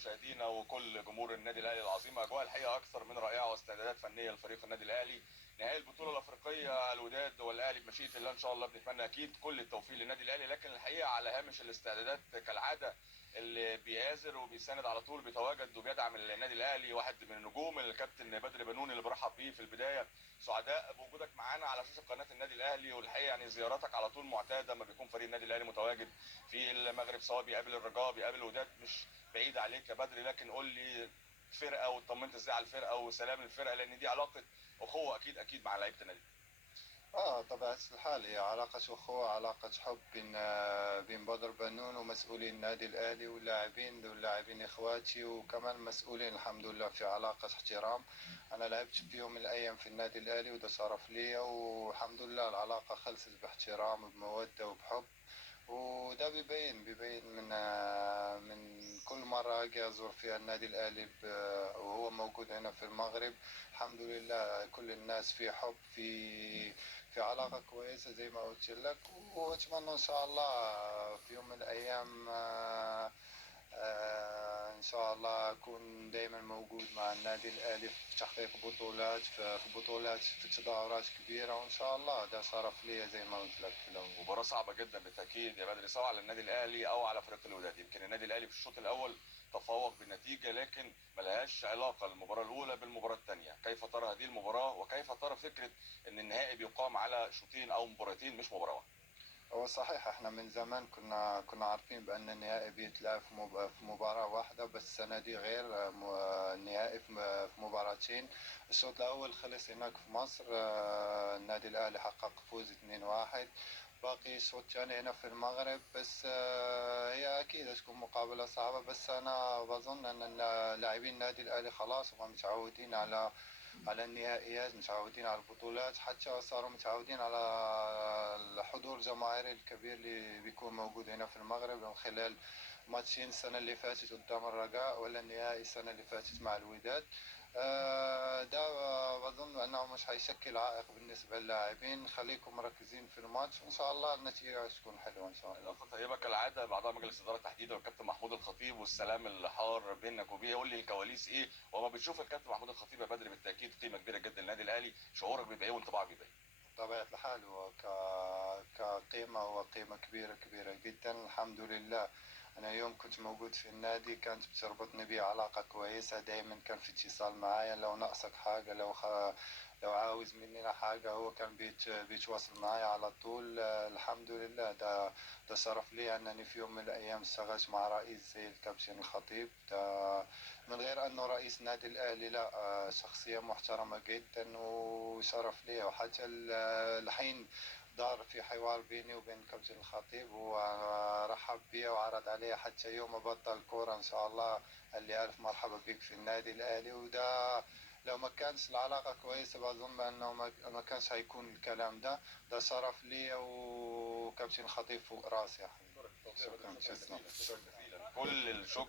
مشاهدينا وكل جمهور النادي الاهلي العظيم. اجواء الحقيقه اكثر من رائعه واستعدادات فنيه لفريق النادي الاهلي نهائي البطوله الافريقيه. الوداد والاهلي بمشيئه الله ان شاء الله بنتمنى اكيد كل التوفيق للنادي الاهلي، لكن الحقيقه على هامش الاستعدادات كالعاده اللي بيآزر وبيساند على طول بيتواجد وبيدعم النادي الاهلي واحد من النجوم الكابتن بدر بنون اللي برحب بيه في البدايه. سعداء بوجودك معانا على شاشه قناه النادي الاهلي، والحقيقه يعني زياراتك على طول معتاده ما بيكون فريق النادي الاهلي متواجد في المغرب، سواء بيقابل الرجاء بيقابل الوداد. مش بعيد عليك يا بدري، لكن قول لي فرقه واطمنت ازاي على الفرقه وسلام الفرقه، لان دي علاقه اخوه اكيد مع لعيبه النادي. طبيعة الحال هي علاقة أخوة، علاقة حب بين بدر بنون ومسؤولين النادي الأهلي واللاعبين إخواتي، وكمان مسؤولين الحمد لله في علاقة احترام. أنا لعبت في يوم من الأيام في النادي الأهلي وده شرف لي، والحمد لله العلاقة خلصت باحترام وبمودة وبحب. وده بيبين من كل مرة أجي أزور فيها النادي الأهلي وهو موجود هنا في المغرب. الحمد لله كل الناس في حب، في علاقة كويسة زي ما قلت لك. وأتمنى إن شاء الله في يوم من الأيام إن شاء الله أكون دايما موجود مع النادي الأهلي في تحقيق بطولات، في تظاهرات كبيرة، وإن شاء الله ده شرف لي زي ما قلت لك في الأول. مباراه صعبه جدا بالتاكيد يا بدري، سواء على النادي الاهلي او على فريق الوداد. يمكن النادي الاهلي في الشوط الاول تفوق بالنتيجه، لكن ملهاش علاقه المباراه الاولى بالمباراه الثانيه. كيف ترى هذه المباراه، وكيف ترى فكره ان النهائي بيقام على شوطين او مباراتين مش مباراه واحده؟ هو صحيح احنا من زمان كنا عارفين بأن النهائي بيتلعب في مباراة واحدة، بس السنة دي غير. النهائي في مباراتين. الشوط الأول خلص هناك في مصر، النادي الأهلي حقق فوز 2-1. باقي الشوط الثاني هنا في المغرب، بس هي أكيد هتكون مقابلة صعبة، بس أنا بظن أن لاعبين النادي الأهلي خلاص هم متعودين على النهائيات، متعودين على البطولات، حتى صاروا متعودين على الحضور الجماهيري الكبير اللي بيكون موجود هنا في المغرب من خلال ماتشين السنة اللي فاتت قدام الرجاء، ولا النهائي السنة اللي فاتت مع الوداد. ده بظن أنه مش هيشكل عائق بالنسبة للاعبين. خليكم مركزين في الماتش، وإن شاء الله النتيجة هتكون حلوة إن شاء الله. الاخ طيبه كالعاده بعضها مجلس اداره تحديدا والكابتن محمود الخطيب والسلام اللي حار بينك وبيه، قول لي الكواليس ايه وما بتشوف الكابتن محمود الخطيب يا بدري؟ بالتاكيد قيمه كبيره جدا للنادي الاهلي، شعورك بيبقى ايه وانطباعك بيبقى ايه؟ بطبيعة الحال هو كقيمة هو قيمة كبيرة جدا الحمد لله. أنا يوم كنت موجود في النادي كانت بتربطني بيه علاقة كويسة، دايما كان في اتصال معايا. لو ناقصك حاجة، لو عاوز مننا حاجة، هو كان بيتواصل معايا على طول. الحمد لله ده شرف لي أنني في يوم من الأيام اشتغلت مع رئيس زي الكابتن الخطيب ده، من غير أنه رئيس نادي الأهلي، لا شخصية محترمة جدا وشرف لي. وحتى الحين دار في حوار بيني وبين كابتن الخطيب، ورحب بي وعرض علي حتى يوم أبطل كورة إن شاء الله قال لي ألف مرحبا بك في النادي الأهلي. وده لو ما كانش العلاقة كويسة بظن أنه ما كانش هيكون الكلام ده شرف لي، وكابتن الخطيب فوق راسي يا حبيبي. شكرا شكرا تسلم. جزيلا، شكرا جزيلا، كل الشكر